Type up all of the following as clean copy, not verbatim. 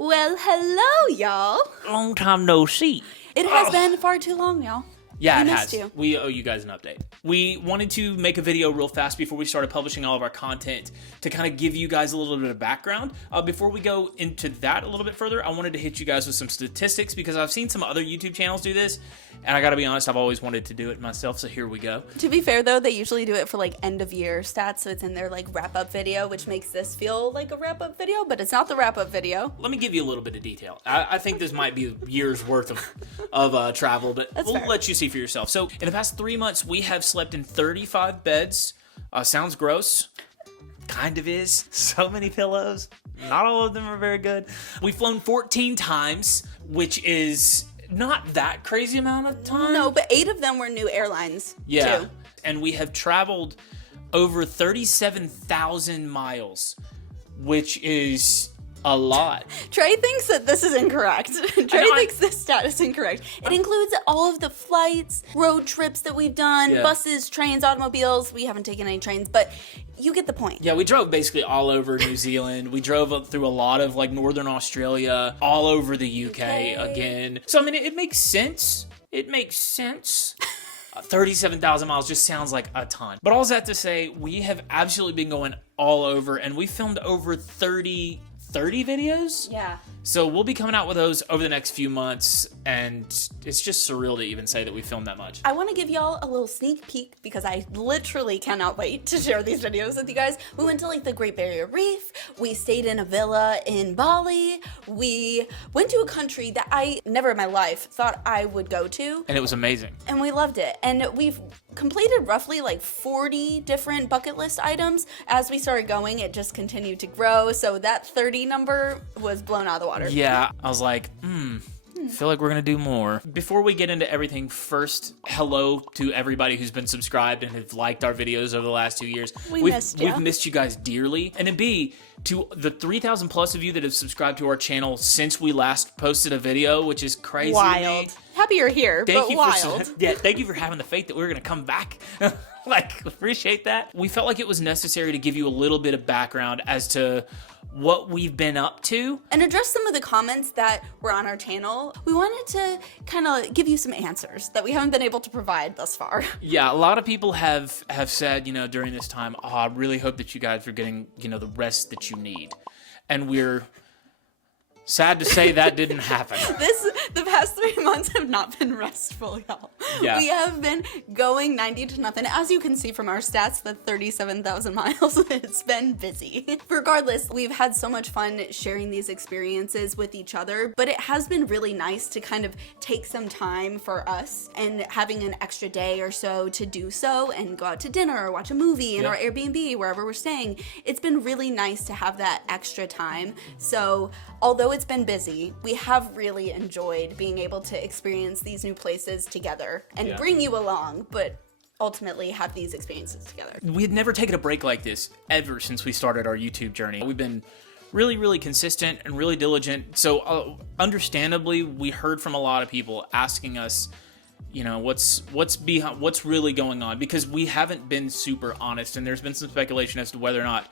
Well, hello, y'all. Long time no see. It has been far too long, y'all. Yeah, We it missed has. you. We owe you guys an update. We wanted to make a video real fast before we started publishing all of our content to kind of give you guys a little bit of background. Before we go into that a little bit further, I wanted to hit you guys with some statistics because I've seen some other YouTube channels do this, and I gotta be honest, I've always wanted to do it myself, so here we go. To be fair, though, they usually do it for like end of year stats, so it's in their like wrap up video, which makes this feel like a wrap up video, but it's not the wrap up video. Let me give you a little bit of detail. I think this might be years worth of travel, but That's we'll fair. let you see for yourself. So in the past 3 months, we have slept in 35 beds. Sounds gross. Kind of is. So many pillows. Not all of them are very good. We've flown 14 times, which is not that crazy amount of time. No, but 8 of them were new airlines. Yeah. Too. And we have traveled over 37,000 miles, which is a lot. Trey thinks that this is incorrect. Trey thinks this stat is incorrect. It includes all of the flights, road trips that we've done, Yeah. buses, trains, automobiles. We haven't taken any trains, but you get the point. Yeah, we drove basically all over New Zealand. We drove up through a lot of like Northern Australia, all over the UK again. So I mean, it makes sense. It makes sense. 37,000 miles just sounds like a ton. But all that to say, we have absolutely been going all over, and we filmed over 30 videos. Yeah. So we'll be coming out with those over the next few months, and it's just surreal to even say that we filmed that much. I want to give y'all a little sneak peek because I literally cannot wait to share these videos with you guys. We went to like the Great Barrier Reef. We stayed in a villa in Bali. We went to a country that I never in my life thought I would go to. And it was amazing. And we loved it. And we've completed roughly like 40 different bucket list items. As we started going, it just continued to grow. So that 30 number was blown out of the water. Yeah, I was like, feel like we're gonna do more. Before we get into everything, first, hello to everybody who's been subscribed and have liked our videos over the last 2 years. We've missed ya. We've missed you guys dearly. And then B, to the 3,000 plus of you that have subscribed to our channel since we last posted a video, which is crazy. to me. Wild. Happy you're here, but wild. Thank you for having the faith that we're gonna come back. Like, appreciate that. We felt like it was necessary to give you a little bit of background as to what we've been up to. And address some of the comments that were on our channel. We wanted to kind of give you some answers that we haven't been able to provide thus far. Yeah, a lot of people have said, during this time, I really hope that you guys are getting, the rest that you need. And we're sad to say that didn't happen. The past 3 months have not been restful, y'all. Yeah. We have been going 90 to nothing. As you can see from our stats, the 37,000 miles, it's been busy. Regardless, we've had so much fun sharing these experiences with each other, but it has been really nice to kind of take some time for us and having an extra day or so to do so and go out to dinner or watch a movie in our Airbnb, wherever we're staying. It's been really nice to have that extra time. So although it's been busy, we have really enjoyed being able to experience these new places together and bring you along, but ultimately have these experiences together. We had never taken a break like this ever since we started our YouTube journey. We've been really, really consistent and really diligent. So understandably, we heard from a lot of people asking us, what's really going on, because we haven't been super honest, and there's been some speculation as to whether or not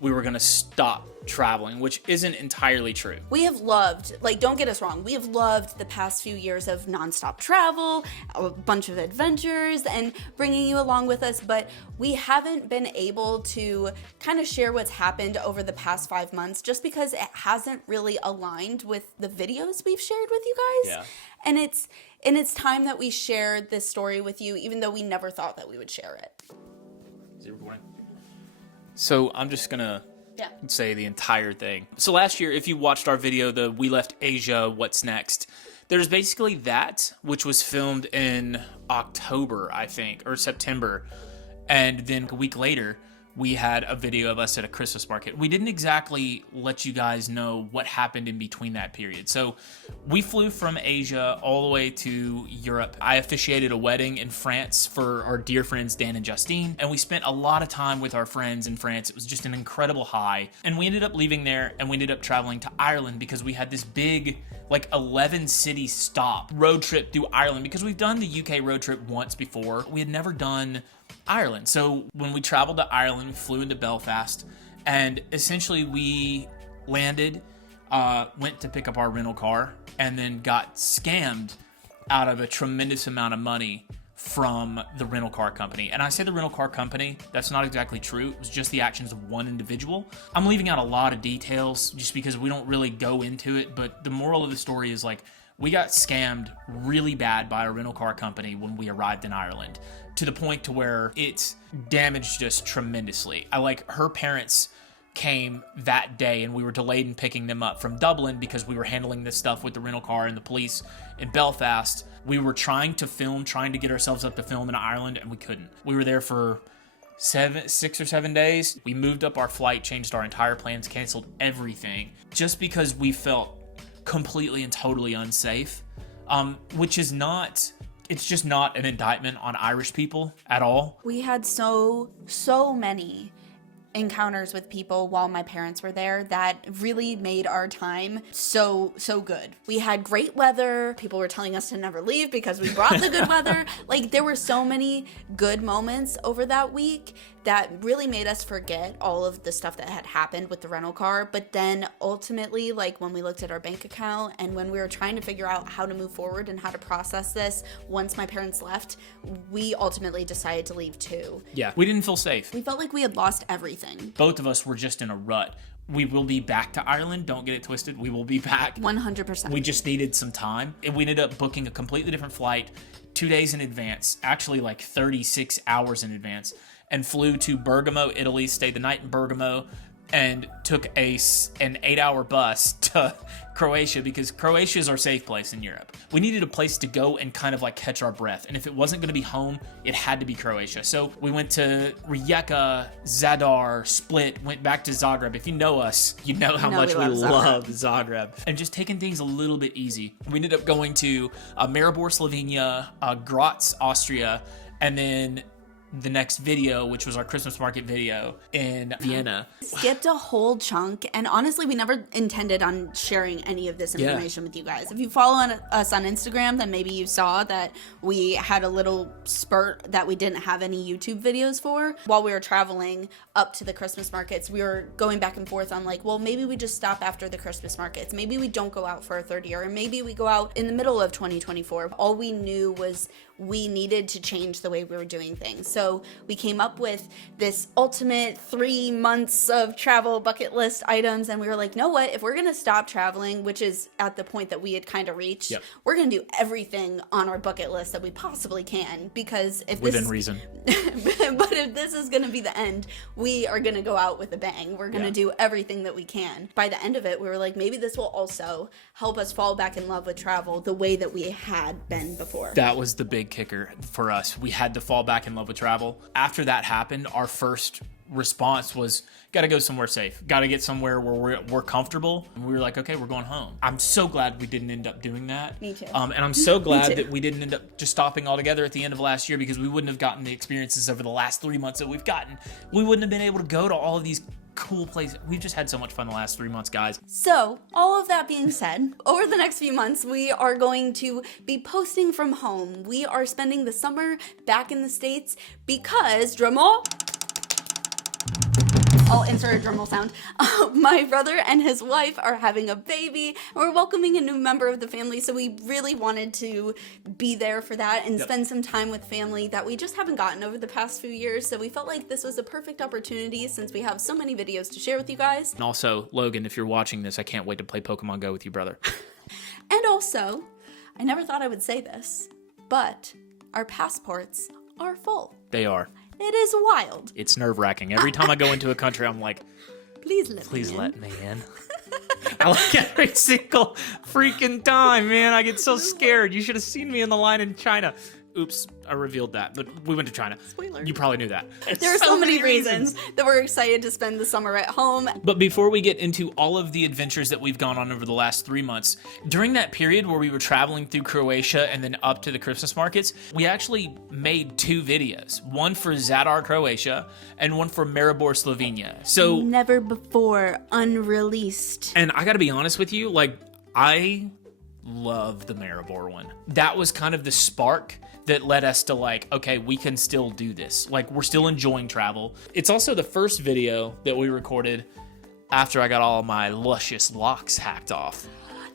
we were going to stop traveling, which isn't entirely true. We have loved, don't get us wrong, we have loved the past few years of nonstop travel, a bunch of adventures, and bringing you along with us, but we haven't been able to kind of share what's happened over the past 5 months just because it hasn't really aligned with the videos we've shared with you guys. Yeah. And it's time that we share this story with you, even though we never thought that we would share it. Is it recording? So I'm just gonna say the entire thing. So last year, if you watched our video, the We Left Asia, What's Next? There's basically that, which was filmed in October, I think, or September. And then a week later, we had a video of us at a Christmas market. We didn't exactly let you guys know what happened in between that period. So we flew from Asia all the way to Europe. I officiated a wedding in France for our dear friends Dan and Justine, and we spent a lot of time with our friends in France. It was just an incredible high. And we ended up leaving there, and we ended up traveling to Ireland because we had this big 11 city stop road trip through Ireland, because we've done the UK road trip once before. We had never done Ireland. So when we traveled to Ireland, we flew into Belfast, and essentially we landed went to pick up our rental car and then got scammed out of a tremendous amount of money from the rental car company. And I say the rental car company, that's not exactly true. It was just the actions of one individual. I'm leaving out a lot of details just because we don't really go into it, but the moral of the story is like, we got scammed really bad by a rental car company when we arrived in Ireland, to the point to where it damaged us tremendously. Her parents came that day and we were delayed in picking them up from Dublin because we were handling this stuff with the rental car and the police in Belfast. We were trying to get ourselves up to film in Ireland, and we couldn't. We were there for 6 or 7 days. We moved up our flight, changed our entire plans, canceled everything just because we felt completely and totally unsafe, which is not, it's just not an indictment on Irish people at all. We had so many encounters with people while my parents were there that really made our time so good. We had great weather. People were telling us to never leave because we brought the good weather. Like, there were so many good moments over that week that really made us forget all of the stuff that had happened with the rental car. But then ultimately, like, when we looked at our bank account and when we were trying to figure out how to move forward and how to process this once my parents left, we ultimately decided to leave too. Yeah, we didn't feel safe. We felt like we had lost everything. Both of us were just in a rut. We will be back to Ireland. Don't get it twisted. We will be back. 100%. We just needed some time. And we ended up booking a completely different flight 2 days in advance, actually like 36 hours in advance, and flew to Bergamo, Italy, stayed the night in Bergamo, and took an 8-hour bus to Croatia because Croatia is our safe place in Europe. We needed a place to go and kind of like catch our breath. And if it wasn't going to be home, it had to be Croatia. So we went to Rijeka, Zadar, Split, went back to Zagreb. If you know us, you know how much we love Zagreb. And just taking things a little bit easy. We ended up going to Maribor, Slovenia, Graz, Austria, and then the next video, which was our Christmas market video in Vienna. Skipped a whole chunk, and honestly, we never intended on sharing any of this information with you guys. If you follow us on Instagram, then maybe you saw that we had a little spurt that we didn't have any YouTube videos for. While we were traveling up to the Christmas markets, we were going back and forth on like, well, maybe we just stop after the Christmas markets. Maybe we don't go out for a third year, or maybe we go out in the middle of 2024. All we knew was we needed to change the way we were doing things. So we came up with this ultimate 3 months of travel bucket list items, and we were like, know what, if we're gonna stop traveling, which is at the point that we had kind of reached, we're gonna do everything on our bucket list that we possibly can, because if within reason. But if this is gonna be the end, we are gonna go out with a bang. We're gonna do everything that we can. By the end of it, we were like, maybe this will also help us fall back in love with travel the way that we had been before. That was the big kicker for us. We had to fall back in love with travel. After that happened, our first response was, gotta go somewhere safe, gotta get somewhere where we're comfortable. And we were like, okay, we're going home. I'm so glad we didn't end up doing that. Me too. And I'm so glad that we didn't end up just stopping altogether at the end of last year, because we wouldn't have gotten the experiences over the last 3 months that we've gotten. We wouldn't have been able to go to all of these cool places. We've just had so much fun the last 3 months, guys. So, all of that being said, over the next few months, we are going to be posting from home. We are spending the summer back in the States because, drumroll, I'll insert a drum roll sound. My brother and his wife are having a baby, and we're welcoming a new member of the family, so we really wanted to be there for that and spend some time with family that we just haven't gotten over the past few years. So we felt like this was a perfect opportunity since we have so many videos to share with you guys. And also, Logan, if you're watching this, I can't wait to play Pokemon Go with you, brother. And also, I never thought I would say this, but our passports are full. They are. It is wild. It's nerve-wracking. Every time I go into a country, I'm like, please let me in. I like every single freaking time, man. I get so scared. You should have seen me in the line in China. Oops, I revealed that, but we went to China. Spoiler. You probably knew that. There are so many reasons that we're excited to spend the summer at home. But before we get into all of the adventures that we've gone on over the last 3 months, during that period where we were traveling through Croatia and then up to the Christmas markets, we actually made 2 videos. One for Zadar, Croatia, and one for Maribor, Slovenia. So never before unreleased. And I gotta be honest with you, like, I love the Maribor one. That was kind of the spark that led us to like, okay, we can still do this. Like, we're still enjoying travel. It's also the first video that we recorded after I got all my luscious locks hacked off.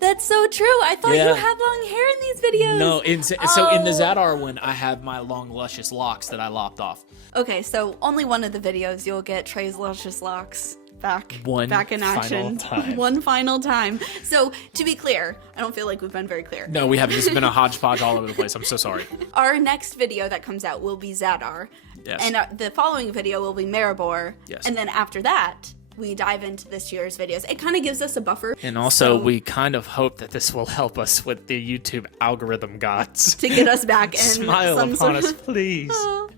That's so true. I thought Yeah. you had long hair in these videos. No, so in the Zadar one, I have my long luscious locks that I lopped off. Okay, so only one of the videos you'll get Trey's luscious locks back in action. Final time. One final time. So to be clear, I don't feel like we've been very clear. No, we haven't. This has been a hodgepodge all over the place. I'm so sorry. Our next video that comes out will be Zadar. Yes. And the following video will be Maribor. Yes. And then after that, we dive into this year's videos. It kind of gives us a buffer. And also, we kind of hope that this will help us with the YouTube algorithm gods. To get us back in Smile some upon sort us, of... please.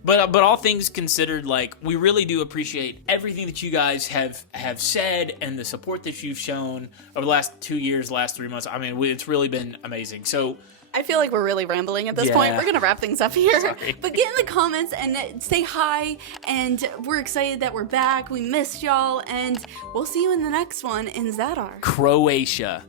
But all things considered, like, we really do appreciate everything that you guys have said and the support that you've shown over the last 2 years, last 3 months. I mean, it's really been amazing. So I feel like we're really rambling at this Yeah. point. We're going to wrap things up here. Sorry. But get in the comments and say hi. And we're excited that we're back. We missed y'all. And we'll see you in the next one in Zadar. Croatia.